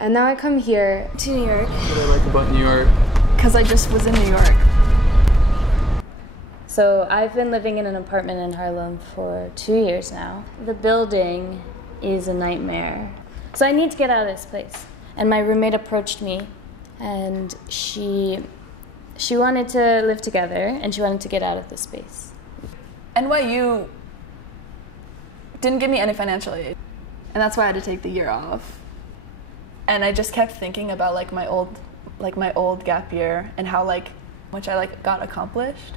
And now I come here to New York. What do I like about New York? Because I just was in New York. So I've been living in an apartment in Harlem for 2 years now. The building is a nightmare. So I need to get out of this place. And my roommate approached me, and she wanted to live together, and she wanted to get out of this space. NYU didn't give me any financial aid, and that's why I had to take the year off. And I just kept thinking about my old gap year and how much I got accomplished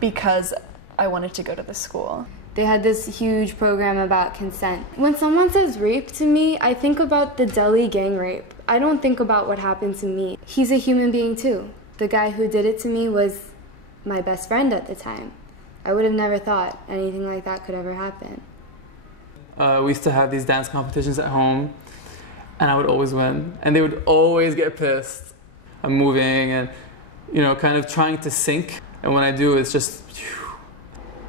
because I wanted to go to the school. They had this huge program about consent. When someone says rape to me, I think about the Delhi gang rape. I don't think about what happened to me. He's a human being too. The guy who did it to me was my best friend at the time. I would have never thought anything like that could ever happen. We used to have these dance competitions at home, and I would always win. And they would always get pissed. I'm moving and, kind of trying to sync. And when I do, it's just...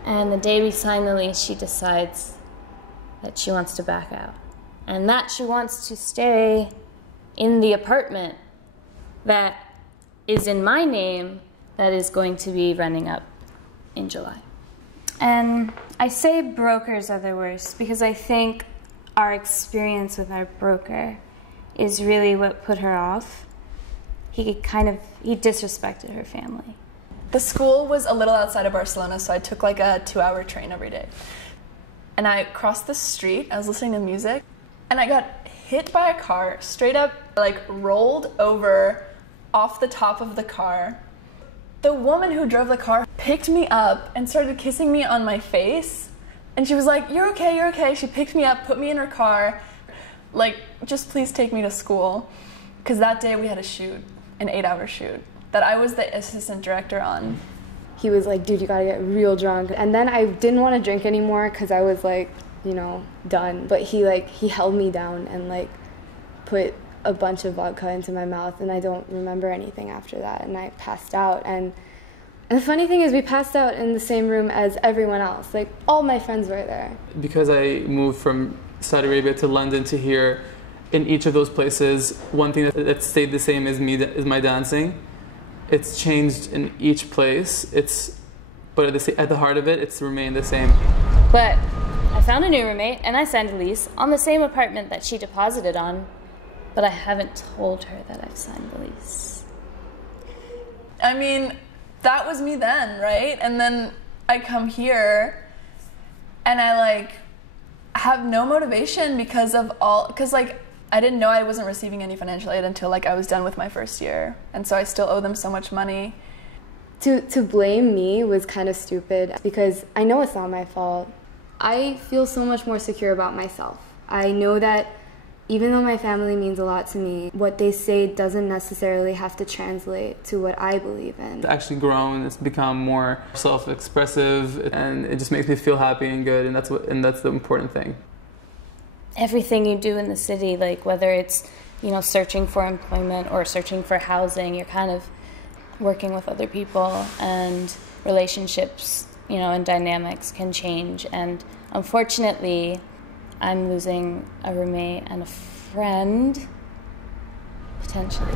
And the day we sign the lease, she decides that she wants to back out. And that she wants to stay in the apartment that is in my name that is going to be running up in July. And I say brokers are the worst because I think our experience with our broker is really what put her off. He disrespected her family. The school was a little outside of Barcelona, so I took a 2-hour train every day. And I crossed the street, I was listening to music, and I got hit by a car, straight up, rolled over off the top of the car. The woman who drove the car picked me up and started kissing me on my face. And she was like, "You're okay, you're okay." She picked me up, put me in her car, just please take me to school. Because that day we had a shoot, an 8-hour shoot, that I was the assistant director on. He was like, "Dude, you gotta get real drunk." And then I didn't want to drink anymore because I was done. But he held me down and put a bunch of vodka into my mouth, and I don't remember anything after that, and I passed out. And the funny thing is we passed out in the same room as everyone else. All my friends were there. Because I moved from Saudi Arabia to London to here, in each of those places, one thing that stayed the same is my dancing. It's changed in each place, but at the heart of it, it's remained the same. But I found a new roommate, and I signed a lease on the same apartment that she deposited on, but I haven't told her that I've signed the lease. I mean, that was me then, right? And then I come here, and I have no motivation because I didn't know I wasn't receiving any financial aid until I was done with my first year. And so I still owe them so much money. To blame me was kind of stupid because I know it's not my fault. I feel so much more secure about myself. I know that even though my family means a lot to me, what they say doesn't necessarily have to translate to what I believe in. It's actually grown, it's become more self-expressive, and it just makes me feel happy and good, and that's the important thing. Everything you do in the city, whether it's searching for employment or searching for housing, you're kind of working with other people, and relationships and dynamics can change. And unfortunately, I'm losing a roommate and a friend, potentially.